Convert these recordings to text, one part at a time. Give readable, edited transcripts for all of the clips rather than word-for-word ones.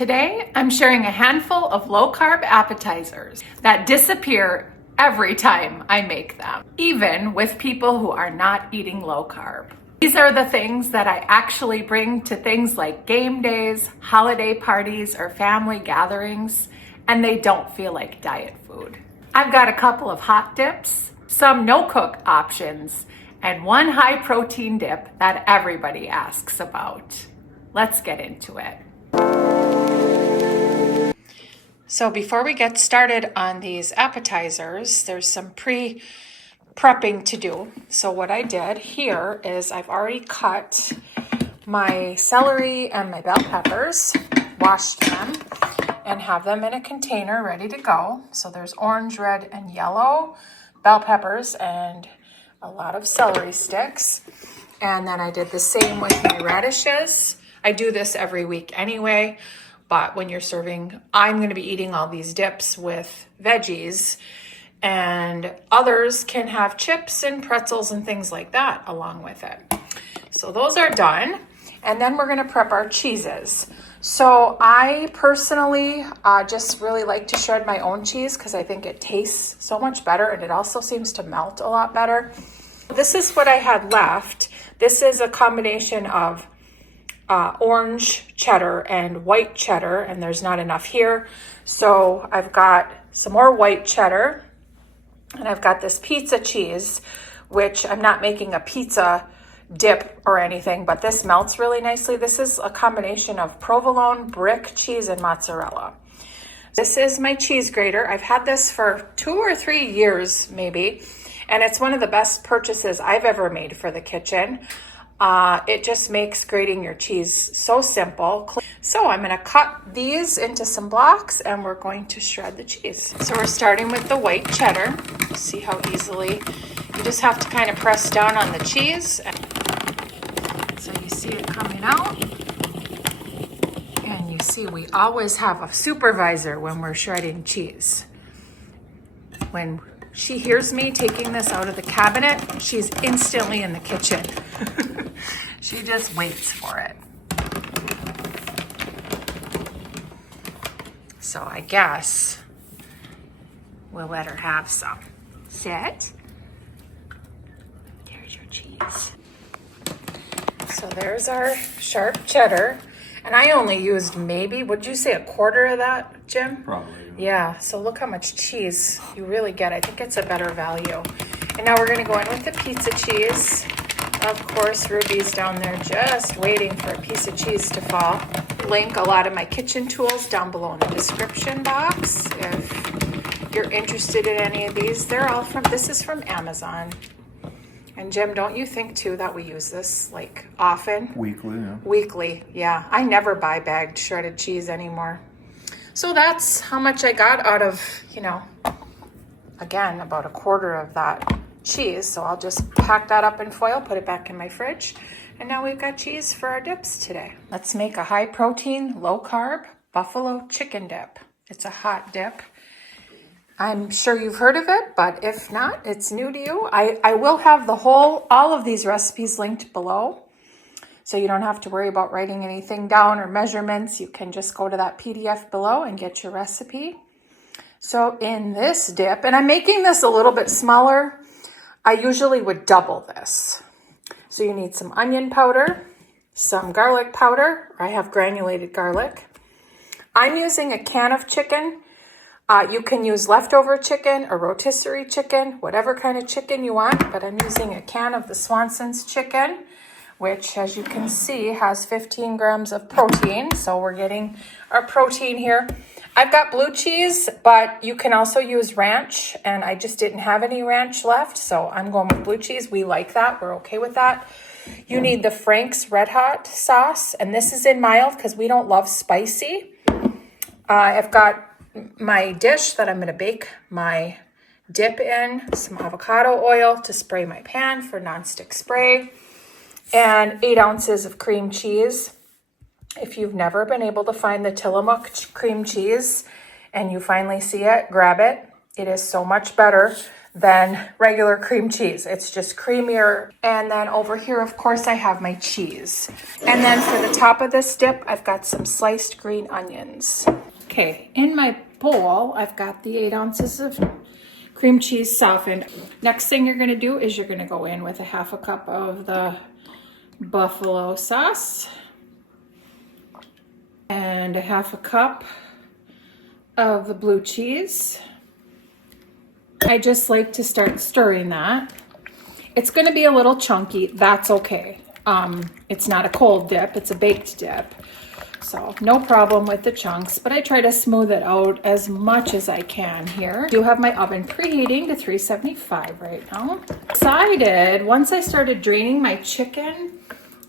Today, I'm sharing a handful of low-carb appetizers that disappear every time I make them, even with people who are not eating low-carb. These are the things that I actually bring to things like game days, holiday parties, or family gatherings, and they don't feel like diet food. I've got a couple of hot dips, some no-cook options, and one high-protein dip that everybody asks about. Let's get into it. So before we get started on these appetizers, there's some pre-prepping to do. So what I did here is I've already cut my celery and my bell peppers, washed them, and have them in a container ready to go. So there's orange, red, and yellow bell peppers and a lot of celery sticks. And then I did the same with my radishes. I do this every week anyway. But when you're serving, I'm going to be eating all these dips with veggies, and others can have chips and pretzels and things like that along with it. So those are done. And then we're going to prep our cheeses. So I personally just really like to shred my own cheese because I think it tastes so much better, and it also seems to melt a lot better. This is what I had left. This is a combination of orange cheddar and white cheddar, and there's not enough here. So I've got some more white cheddar, and I've got this pizza cheese, which I'm not making a pizza dip or anything, but this melts really nicely. This is a combination of provolone, brick cheese, and mozzarella. This is my cheese grater. I've had this for 2 or 3 years maybe, and it's one of the best purchases I've ever made for the kitchen. It just makes grating your cheese so simple. So I'm going to cut these into some blocks, and we're going to shred the cheese. So we're starting with the white cheddar. See how easily you just have to kind of press down on the cheese. So you see it coming out. And you see we always have a supervisor when we're shredding cheese. When she hears me taking this out of the cabinet, she's instantly in the kitchen. She just waits for it. So I guess we'll let her have some. Sit. There's your cheese. So there's our sharp cheddar. And I only used maybe, would you say a quarter of that, Jim? Probably. Yeah, so look how much cheese you really get. I think it's a better value. And now we're gonna go in with the pizza cheese. Of course, Ruby's down there just waiting for a piece of cheese to fall. Link a lot of my kitchen tools down below in the description box. If you're interested in any of these, this is from Amazon. And Jim, don't you think too that we use this like often? Weekly, yeah. Weekly, yeah. I never buy bagged shredded cheese anymore. So that's how much I got out of, again, about a quarter of that cheese. So I'll just pack that up in foil, put it back in my fridge. And now we've got cheese for our dips today. Let's make a high protein, low carb buffalo chicken dip. It's a hot dip. I'm sure you've heard of it, but if not, it's new to you. I will have all of these recipes linked below. So you don't have to worry about writing anything down or measurements. You can just go to that PDF below and get your recipe. So in this dip, and I'm making this a little bit smaller, I usually would double this. So you need some onion powder, some garlic powder. I have granulated garlic. I'm using a can of chicken. You can use leftover chicken or rotisserie chicken, whatever kind of chicken you want, but I'm using a can of the Swanson's chicken, which, as you can see, has 15 grams of protein. So we're getting our protein here. I've got blue cheese, but you can also use ranch, and I just didn't have any ranch left, so I'm going with blue cheese. We like that. We're okay with that. You need the Frank's RedHot sauce, and this is in mild because we don't love spicy. I've got my dish that I'm going to bake my dip in, some avocado oil to spray my pan for nonstick spray, and 8 ounces of cream cheese. If you've never been able to find the Tillamook cream cheese and you finally see it, grab it. It is so much better than regular cream cheese. It's just creamier. And then over here, of course, I have my cheese. And then for the top of this dip, I've got some sliced green onions. Okay, in my bowl, I've got the 8 ounces of cream cheese softened. Next thing you're gonna do is you're gonna go in with a 1/2 cup of the buffalo sauce and a 1/2 cup of the blue cheese. I just like to start stirring that. It's gonna be a little chunky, that's okay. It's not a cold dip, it's a baked dip. So no problem with the chunks, but I try to smooth it out as much as I can here. I do have my oven preheating to 375 right now. Once I started draining my chicken,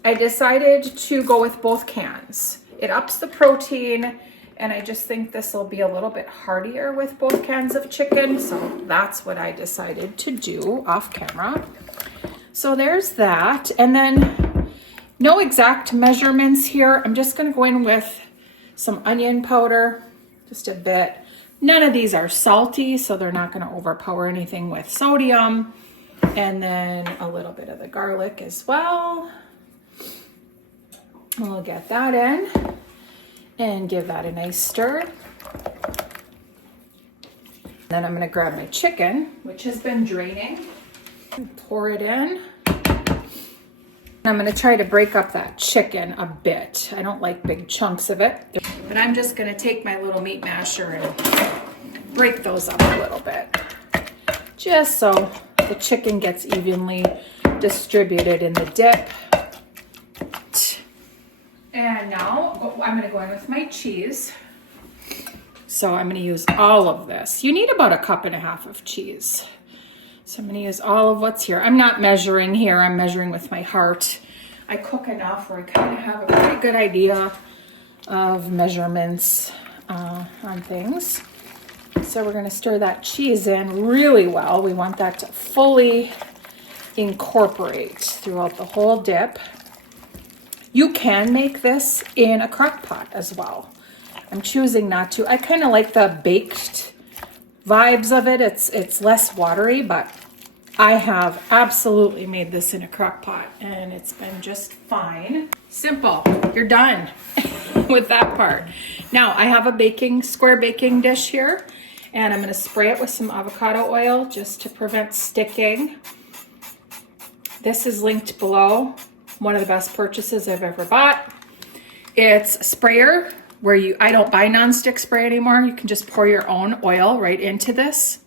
I decided to go with both cans. It ups the protein, and I just think this will be a little bit heartier with both cans of chicken. So that's what I decided to do off camera. So there's that. And then no exact measurements here. I'm just gonna go in with some onion powder, just a bit. None of these are salty, so they're not gonna overpower anything with sodium. And then a little bit of the garlic as well. We'll get that in and give that a nice stir. Then I'm gonna grab my chicken, which has been draining, and pour it in. I'm gonna try to break up that chicken a bit. I don't like big chunks of it, but I'm just gonna take my little meat masher and break those up a little bit, just so the chicken gets evenly distributed in the dip. And now I'm gonna go in with my cheese. So I'm gonna use all of this. You need about 1.5 cups of cheese. So I'm gonna use all of what's here. I'm not measuring here, I'm measuring with my heart. I cook enough where I kind of have a pretty good idea of measurements on things. So we're gonna stir that cheese in really well. We want that to fully incorporate throughout the whole dip. You can make this in a crock pot as well. I'm choosing not to. I kind of like the baked vibes of it. It's less watery, but I have absolutely made this in a crock pot and it's been just fine. Simple, you're done with that part. Now I have a square baking dish here and I'm gonna spray it with some avocado oil just to prevent sticking. This is linked below. One of the best purchases I've ever bought. It's a sprayer where I don't buy nonstick spray anymore. You can just pour your own oil right into this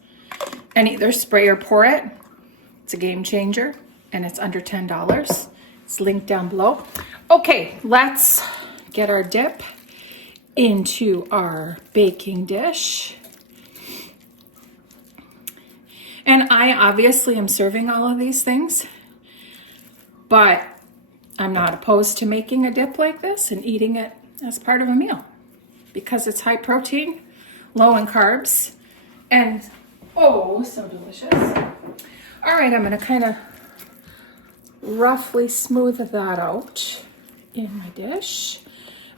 and either spray or pour it. It's a game changer and it's under $10. It's linked down below. Okay, let's get our dip into our baking dish. And I obviously am serving all of these things, but I'm not opposed to making a dip like this and eating it as part of a meal because it's high protein, low in carbs, and oh, so delicious. All right, I'm gonna kind of roughly smooth that out in my dish.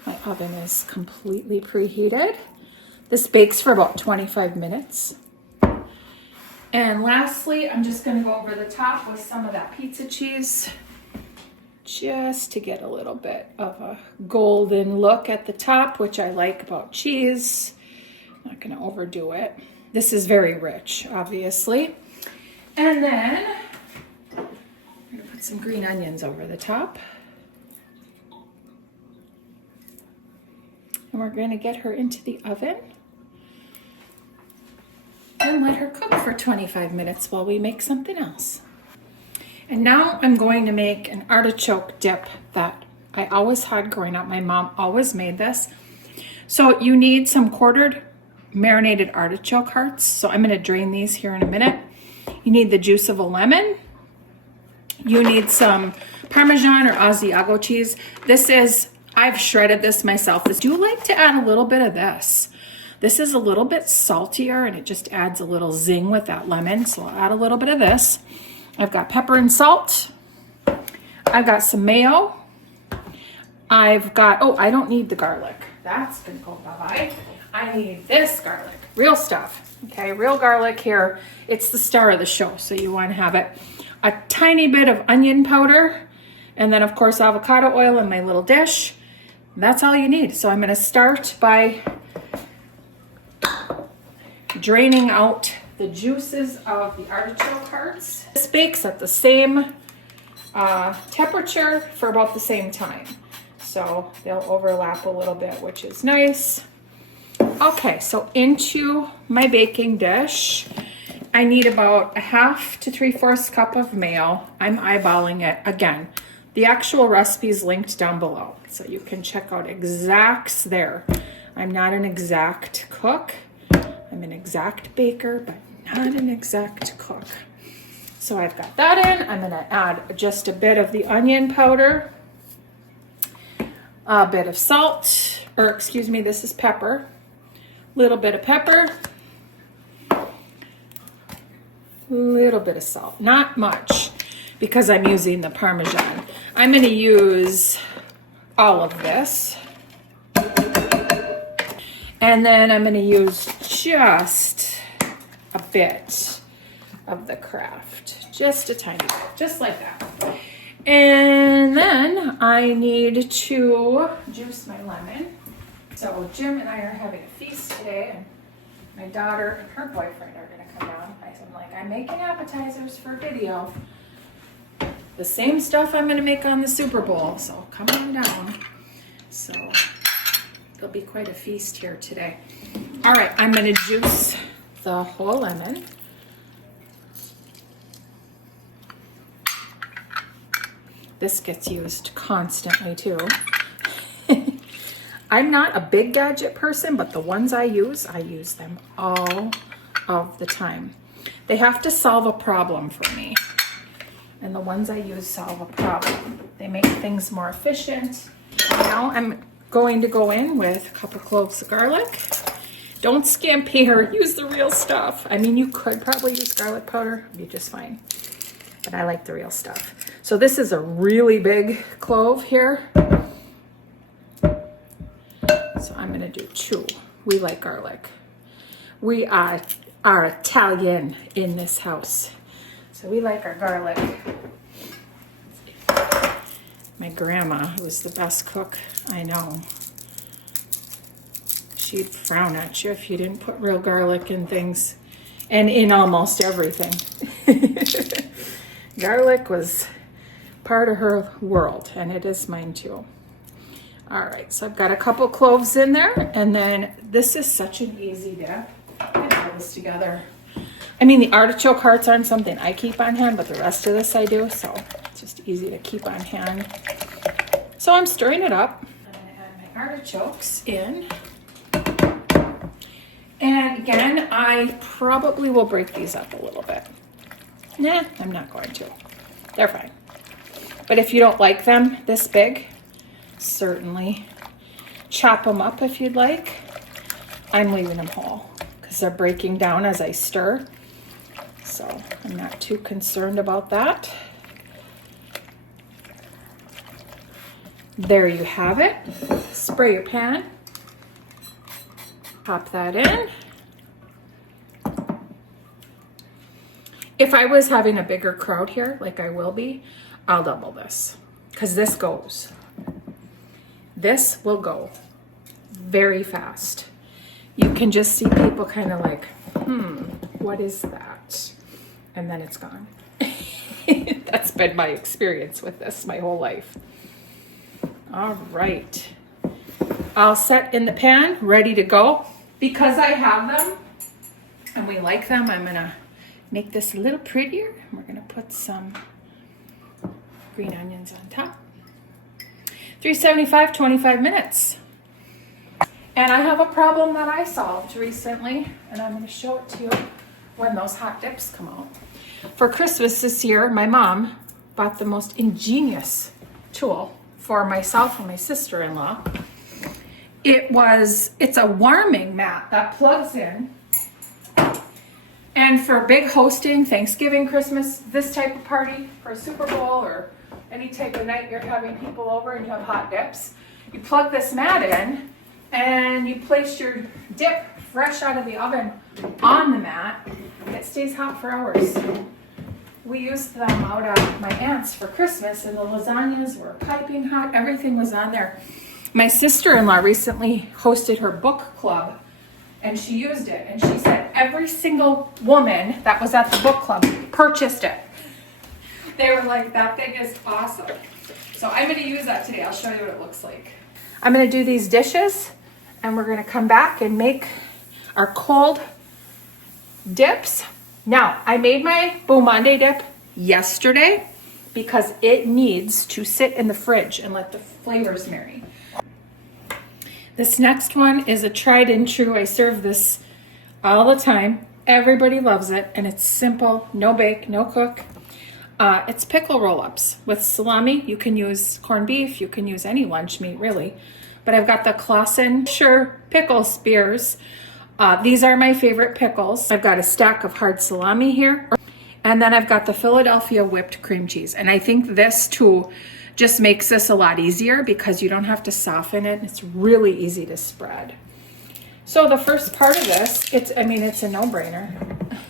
My oven is completely preheated. This bakes for about 25 minutes. And lastly, I'm just gonna go over the top with some of that pizza cheese just to get a little bit of a golden look at the top, which I like about cheese. I'm not gonna overdo it. This is very rich, obviously. And then I'm gonna put some green onions over the top. And we're gonna get her into the oven and let her cook for 25 minutes while we make something else. And now I'm going to make an artichoke dip that I always had growing up. My mom always made this. So you need some quartered marinated artichoke hearts. So I'm gonna drain these here in a minute. You need the juice of a lemon. You need some Parmesan or Asiago cheese. I've shredded this myself. I do like to add a little bit of this. This is a little bit saltier and it just adds a little zing with that lemon. So I'll add a little bit of this. I've got pepper and salt. I've got some mayo. I don't need the garlic. That's gonna go bye-bye. I need this garlic, real stuff, okay? Real garlic here. It's the star of the show, so you wanna have it. A tiny bit of onion powder, and then of course avocado oil in my little dish. That's all you need. So I'm gonna start by draining out the juices of the artichoke hearts. This bakes at the same temperature for about the same time. So they'll overlap a little bit, which is nice. Okay, so into my baking dish, I need about a 1/2 to 3/4 cup of mayo. I'm eyeballing it again. The actual recipe is linked down below, so you can check out exacts there. I'm not an exact cook. I'm an exact baker, but not an exact cook. So I've got that in. I'm gonna add just a bit of the onion powder, a bit of salt, or excuse me, this is pepper. Little bit of pepper, little bit of salt, not much, because I'm using the Parmesan. I'm gonna use all of this. And then I'm gonna use just a bit of the Kraft, just a tiny bit, just like that. And then I need to juice my lemon. So Jim and I are having a feast today, and my daughter and her boyfriend are gonna come down. I'm like, I'm making appetizers for video. The same stuff I'm gonna make on the Super Bowl, so come on down. So there'll be quite a feast here today. All right, I'm gonna juice the whole lemon. This gets used constantly too. I'm not a big gadget person, but the ones I use them all of the time. They have to solve a problem for me. And the ones I use solve a problem. They make things more efficient. Now I'm going to go in with a couple cloves of garlic. Don't skimp here, use the real stuff. I mean, you could probably use garlic powder, it'd be just fine. But I like the real stuff. So this is a really big clove here. So I'm gonna do 2. We like garlic. We are Italian in this house. So we like our garlic. My grandma, who was the best cook I know, she'd frown at you if you didn't put real garlic in things, and in almost everything. Garlic was part of her world, and it is mine too. All right, so I've got a couple cloves in there, and then this is such an easy dip. I put this together. I mean, the artichoke hearts aren't something I keep on hand, but the rest of this I do, so it's just easy to keep on hand. So I'm stirring it up. I'm gonna add my artichokes in. And again, I probably will break these up a little bit. Nah, I'm not going to. They're fine. But if you don't like them this big, certainly chop them up if you'd like. I'm leaving them whole because they're breaking down as I stir. So I'm not too concerned about that. There you have it. Spray your pan. Pop that in. If I was having a bigger crowd here, like I will be, I'll double this because this goes. This will go very fast. You can just see people kind of like, what is that? And then it's gone. That's been my experience with this my whole life. All right. All set in the pan, ready to go. Because I have them and we like them, I'm gonna make this a little prettier. We're gonna put some green onions on top. 375, 25 minutes. And I have a problem that I solved recently, and I'm gonna show it to you when those hot dips come out. For Christmas this year, my mom bought the most ingenious tool for myself and my sister-in-law. It's a warming mat that plugs in. And for big hosting, Thanksgiving, Christmas, this type of party, for a Super Bowl or any type of night you're having people over and you have hot dips, you plug this mat in and you place your dip fresh out of the oven on the mat. It stays hot for hours. We used them out at my aunt's for Christmas, and the lasagnas were piping hot. Everything was on there. My sister-in-law recently hosted her book club, and she used it, and she said every single woman that was at the book club purchased it. They were like, that thing is awesome. So I'm going to use that today. I'll show you what it looks like. I'm going to do these dishes, and we're going to come back and make our cold dips. Now, I made my Beau monde dip yesterday because it needs to sit in the fridge and let the flavors marry. This next one is a tried and true. I serve this all the time. Everybody loves it, and it's simple, no bake, no cook. It's pickle roll-ups with salami. You can use corned beef. You can use any lunch meat, really. But I've got the Clausen pickle spears. These are my favorite pickles. I've got a stack of hard salami here. And then I've got the Philadelphia whipped cream cheese. And I think this, too, just makes this a lot easier because you don't have to soften it. It's really easy to spread. So the first part of this, it's a no-brainer.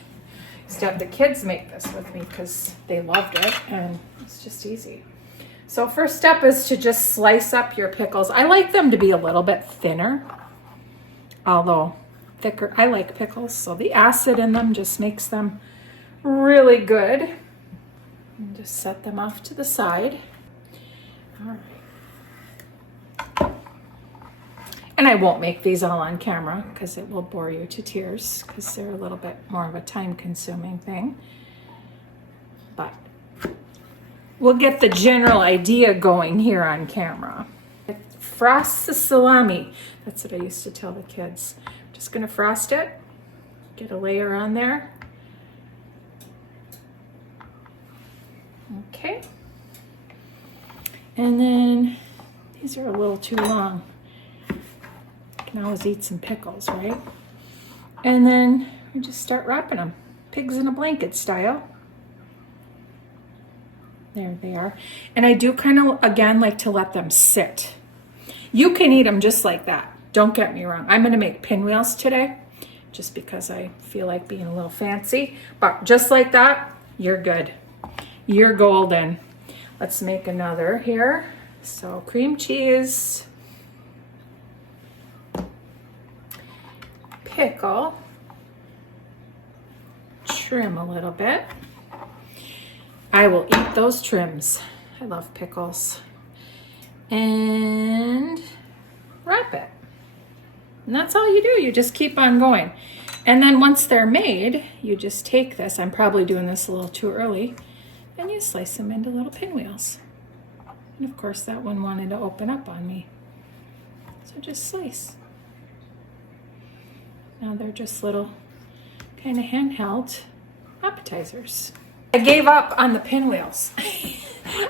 Used to have the kids make this with me because they loved it, and it's just easy. So first step is to just slice up your pickles. I like them to be a little bit thinner, although thicker. I like pickles, so the acid in them just makes them really good. And just set them off to the side. All right. And I won't make these all on camera because it will bore you to tears because they're a little bit more of a time-consuming thing. But we'll get the general idea going here on camera. Frost the salami. That's what I used to tell the kids. Just gonna frost it, get a layer on there. Okay. And then these are a little too long. Can always eat some pickles, right? And then we just start wrapping them. Pigs in a blanket style. There they are. And I do kind of, again, like to let them sit. You can eat them just like that. Don't get me wrong. I'm going to make pinwheels today just because I feel like being a little fancy. But just like that, you're good. You're golden. Let's make another here. So cream cheese. Pickle, trim a little bit. I will eat those trims. I love pickles. And wrap it. And that's all you do. You just keep on going. And then once they're made, you just take this. I'm probably doing this a little too early. And you slice them into little pinwheels. And of course that one wanted to open up on me. So just slice. Now they're just little kind of handheld appetizers. I gave up on the pinwheels.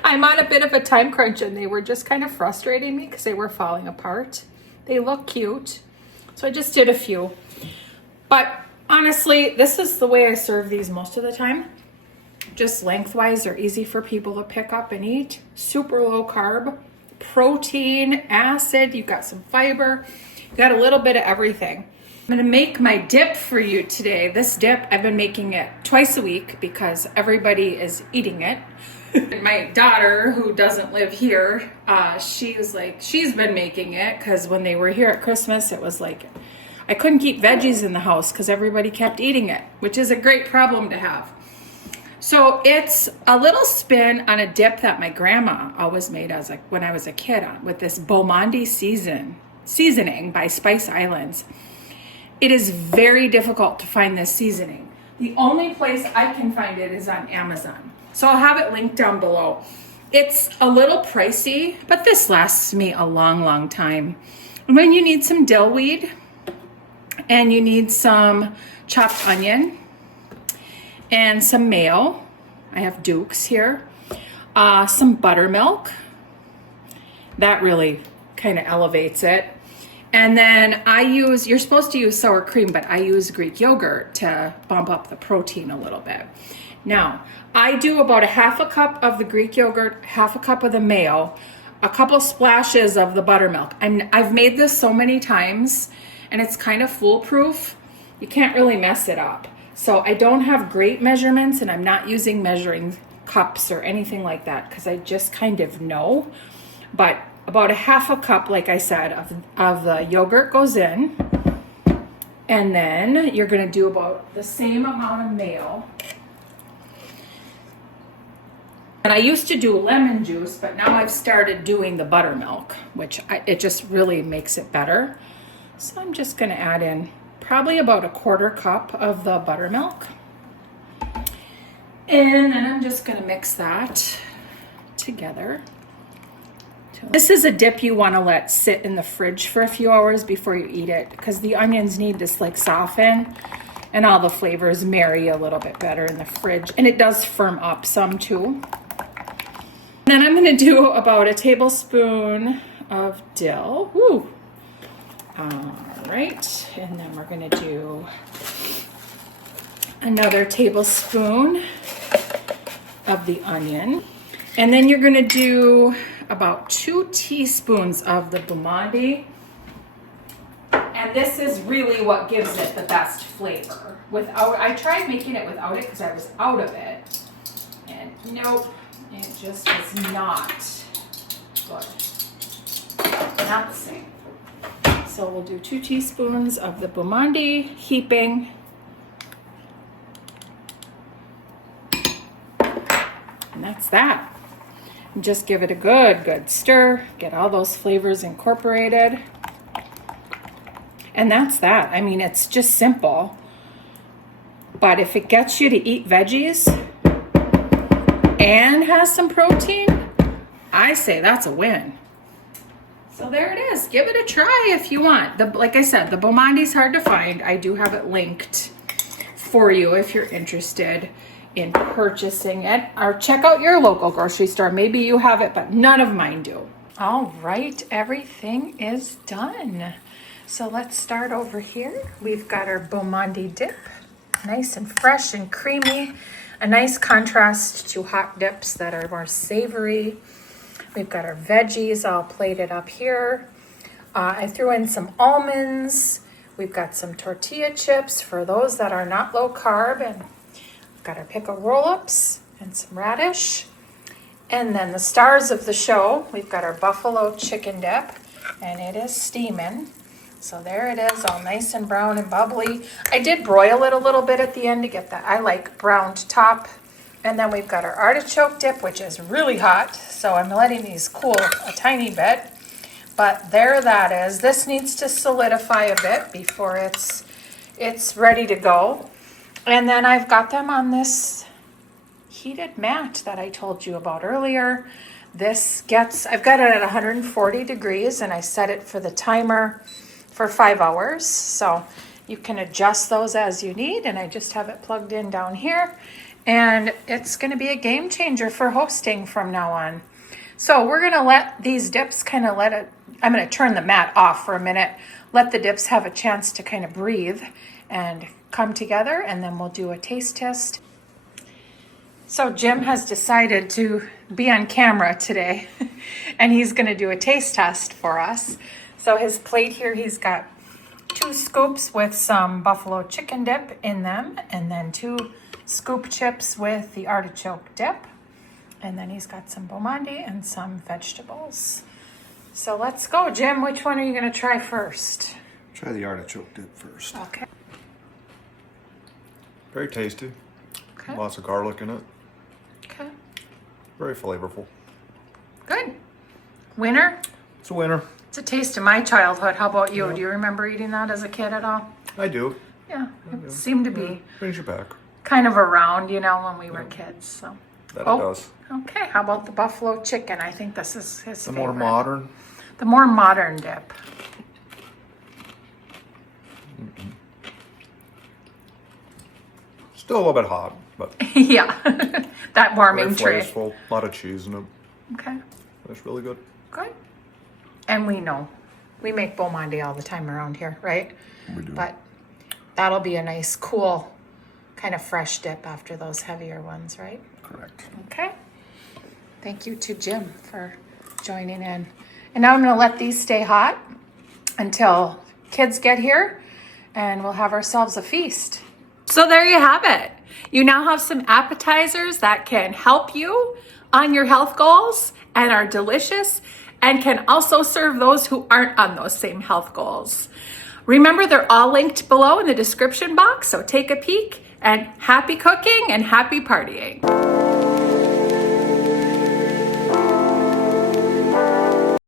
I'm on a bit of a time crunch and they were just kind of frustrating me because they were falling apart. They look cute. So I just did a few. But honestly, this is the way I serve these most of the time. Just lengthwise, they're easy for people to pick up and eat. Super low carb, protein, acid, you've got some fiber, you've got a little bit of everything. I'm gonna make my dip for you today. This dip, I've been making it twice a week because everybody is eating it. My daughter, who doesn't live here, she's been making it because when they were here at Christmas, it was like, I couldn't keep veggies in the house because everybody kept eating it, which is a great problem to have. So it's a little spin on a dip that my grandma always made when I was a kid with this Beau monde seasoning by Spice Islands. It is very difficult to find this seasoning. The only place I can find it is on Amazon. So I'll have it linked down below. It's a little pricey, but this lasts me a long, long time. And then you need some dill weed and you need some chopped onion and some mayo. I have Duke's here. Some buttermilk. That really kind of elevates it. And then you're supposed to use sour cream, but I use Greek yogurt to bump up the protein a little bit. Now, I do about a half a cup of the Greek yogurt, half a cup of the mayo. a couple splashes of the buttermilk. I've made this so many times and it's kind of foolproof. You can't really mess it up. So I don't have great measurements and I'm not using measuring cups or anything like that because I just kind of know. But about a half a cup, like I said, of the yogurt goes in. And then you're gonna do about the same amount of mayo. And I used to do lemon juice, but now I've started doing the buttermilk, which it just really makes it better. So I'm just gonna add in probably about a quarter cup of the buttermilk. And then I'm just gonna mix that together. This is a dip you wanna let sit in the fridge for a few hours before you eat it because the onions need to like soften and all the flavors marry a little bit better in the fridge. And it does firm up some too. Then I'm gonna do about a tablespoon of dill. Woo. All right, and then we're gonna do another tablespoon of the onion. And then you're gonna do about 2 teaspoons of the Beau. And this is really what gives it the best flavor. I tried making it without it because I was out of it. And nope, it just was not good. Not the same. So we'll do 2 teaspoons of the Beau, heaping. And that's that. And just give it a good stir. Get all those flavors incorporated. And that's that. I mean, it's just simple. But if it gets you to eat veggies and has some protein, I say that's a win. So there it is. Give it a try if you want. Like I said, the Beau is hard to find. I do have it linked for you if you're interested in purchasing it. Or check out your local grocery store. Maybe you have it, but none of mine do. All right, everything is done. So let's start over here. We've got our Beau dip, nice and fresh and creamy. A nice contrast to hot dips that are more savory. We've got our veggies all plated up here. I threw in some almonds. We've got some tortilla chips for those that are not low carb. And we've got our pickle roll-ups and some radish. And then the stars of the show, we've got our buffalo chicken dip. And it is steaming. So there it is, all nice and brown and bubbly. I did broil it a little bit at the end to get that. I like browned top. And then we've got our artichoke dip, which is really hot. So I'm letting these cool a tiny bit. But there that is. This needs to solidify a bit before it's ready to go. And then I've got them on this heated mat that I told you about earlier. I've got it at 140 degrees and I set it for the timer for 5 hours. So you can adjust those as you need. And I just have it plugged in down here. And it's going to be a game changer for hosting from now on. So we're going to let these dips I'm going to turn the mat off for a minute, let the dips have a chance to kind of breathe and come together, and then we'll do a taste test. So Jim has decided to be on camera today, and he's going to do a taste test for us. So his plate here, he's got 2 scoops with some buffalo chicken dip in them, and then 2 scoop chips with the artichoke dip. And then he's got some Beau and some vegetables. So let's go. Jim, which one are you going to try first? Try the artichoke dip first. Okay. Very tasty. Okay. Lots of garlic in it. Okay. Very flavorful. Good. Winner? It's a winner. It's a taste of my childhood. How about you? Yeah. Do you remember eating that as a kid at all? I do. Yeah. It seemed to be Brings you back. kind of around, when we were kids. So. That it does. Okay. How about the buffalo chicken? I think this is his The favorite. more modern. The more modern dip. Still a little bit hot, but Yeah. That warming very tray. flavorful. A lot of cheese in it. Okay. It's really good. Good. And we know. We make Beau all the time around here, right? We do. But that'll be a nice, cool, kind of fresh dip after those heavier ones, right? Correct. Okay. Thank you to Jim for joining in. And now I'm gonna let these stay hot until kids get here and we'll have ourselves a feast. So there you have it. You now have some appetizers that can help you on your health goals and are delicious and can also serve those who aren't on those same health goals. Remember, they're all linked below in the description box, so take a peek and happy cooking and happy partying.